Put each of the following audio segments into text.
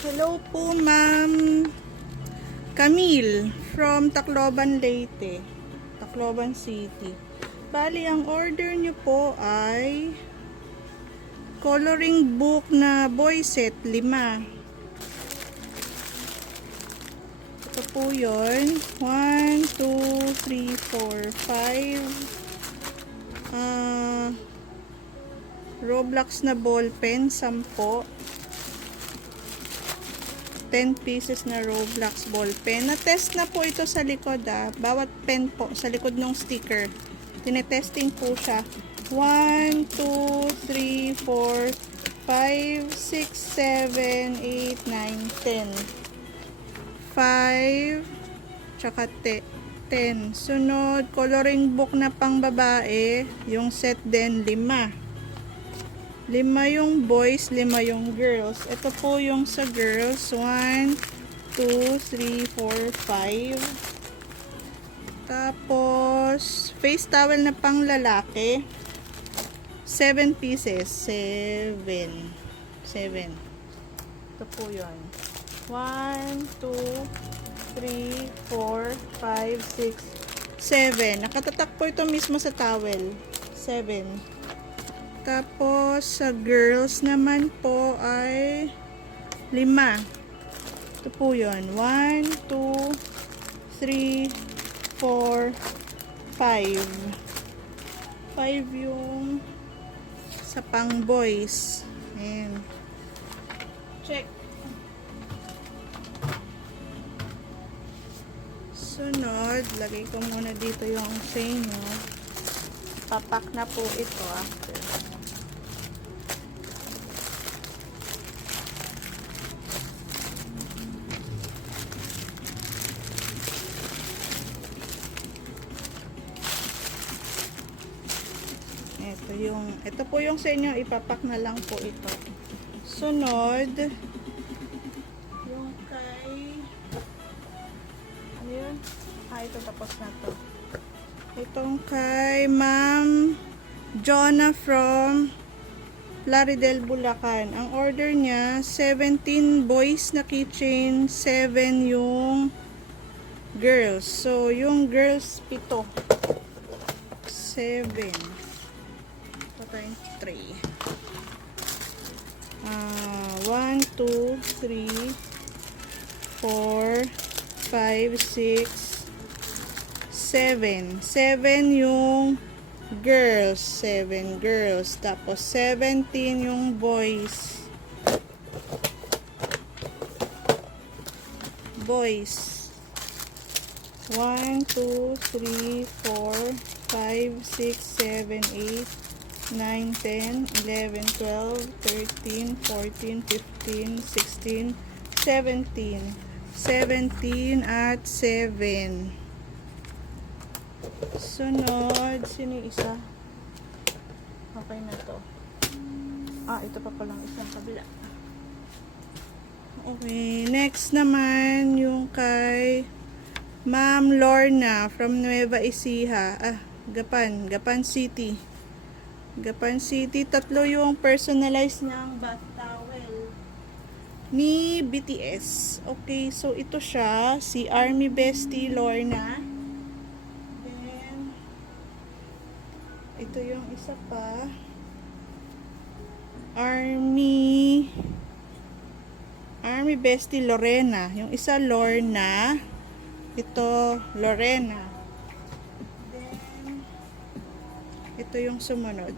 Hello po, Ma'am Camille from Tacloban, Leyte, Tacloban City. Bali, ang order nyo po ay coloring book na boy set 5. Ito po yun. 1, 2, 3, 4, 5. Roblox na ball pen, 10. 10 pieces na Roblox ball pen. Na-test na po ito sa likod Bawat pen po sa likod ng sticker. Tinetesting po siya. 1, 2, 3, 4, 5, 6, 7, 8, 9, 10. 5 tsaka 10. Sunod, coloring book na pang babae. Yung set din, 5. 5 yung boys, 5 yung girls. Ito po yung sa girls. 1, 2, 3, 4, 5. Tapos, face towel na pang lalaki. 7 pieces. 7. Ito po yun. 1, 2, 3, 4, 5, 6, 7. Nakatatak po ito mismo sa towel. 7. Tapos, sa girls naman po ay 5. Ito po yun. 1, 2, 3, 4, 5. 5 yung sa pang boys. Ayan. Check. Sunod, lagay ko muna dito yung sa inyo. Papak na po ito after. Ito po yung sa inyo, ipapak na lang po ito. Sunod, yung kay, ano yun? Ito tapos na to. Itong kay Ma'am Jonah from Plaridel, Bulacan. Ang order niya, 17 boys na keychain, 7 yung girls. So, yung girls, 7. 7 times 3. 1, 2, 3, 4, 5, 6, 7. 7 yung girls. 7 girls. Tapos 17 yung boys. Boys. 1, 2, 3, 4, 5, 6, 7, 8, 9, 10, 11, 12, 13, 14, 15, 16, 17. 17 at 7. Sunod, sino yung isa? Okay na to. Ito pa palang isang kabila. Okay, next naman yung kay Ma'am Lorna from Nueva Ecija. Gapan City. Gapan City, 3 yung personalized niyang bath towel ni BTS. Okay, so ito siya, si Army Bestie Lorna. Then, ito yung isa pa. Army Bestie Lorena. Yung isa Lorna. Ito Lorena. Then, ito yung sumunod.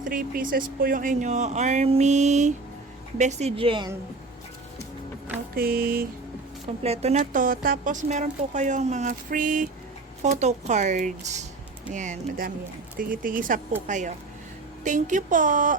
3 pieces po yung inyo. Army Bestie Jen. Okay. Kompleto na to. Tapos, meron po kayong mga free photo cards. Yan, madami yan. Tigi-tigisa po kayo. Thank you po.